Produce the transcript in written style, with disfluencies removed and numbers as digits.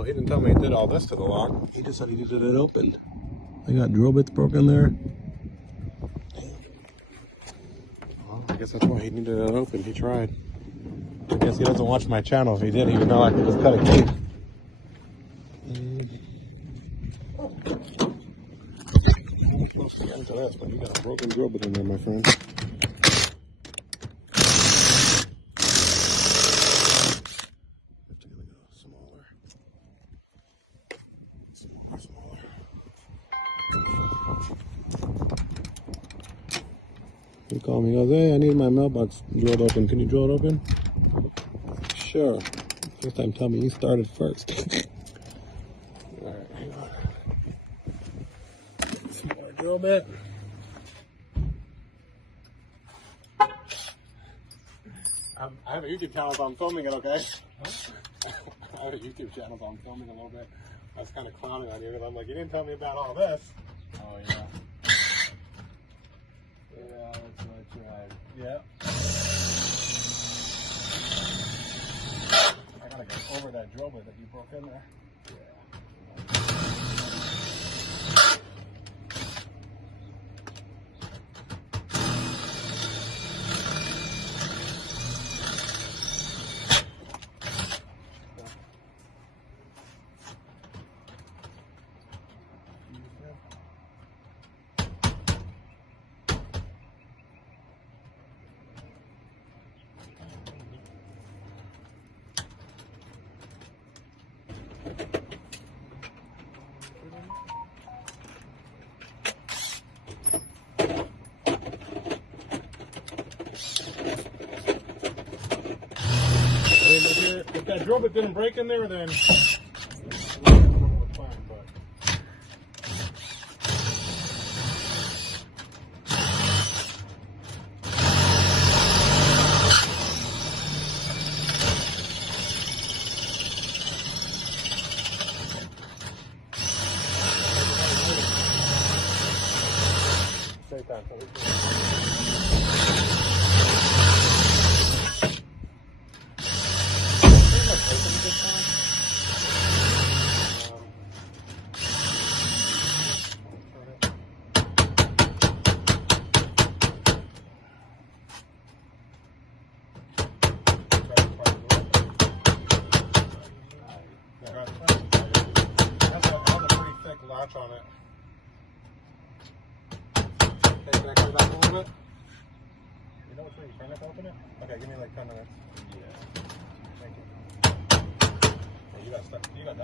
Well, he didn't tell me he did all this to the lock. He just said he needed it opened. They got drill bits broken there. Well, I guess that's why he needed it open. He tried. I guess he doesn't watch my channel. If he did, he would know I could just cut a cake. Close to the end of this, but you got a broken drill bit in there, my friend. Smaller. He called me, he goes, hey, I need my mailbox drilled open. Can you drill it open? Sure. First time tell me you started first. Alright, hang on. Some more drill bit. I have a YouTube channel, so I'm filming it, okay? I have a YouTube channel, so I'm filming a little bit. I was kind of clowning on you because I'm like, you didn't tell me about all this. Oh, yeah. Yeah, that's what I tried. Yeah. I gotta get over that drill bit that you broke in there. If that drill bit didn't break in there, then it's fine, but straight down. Latch on it. Okay, can I turn it back a little bit? You know which way you turn it to open it? Okay, give me like 10 minutes. Yeah. Thank you. Yeah, you got that.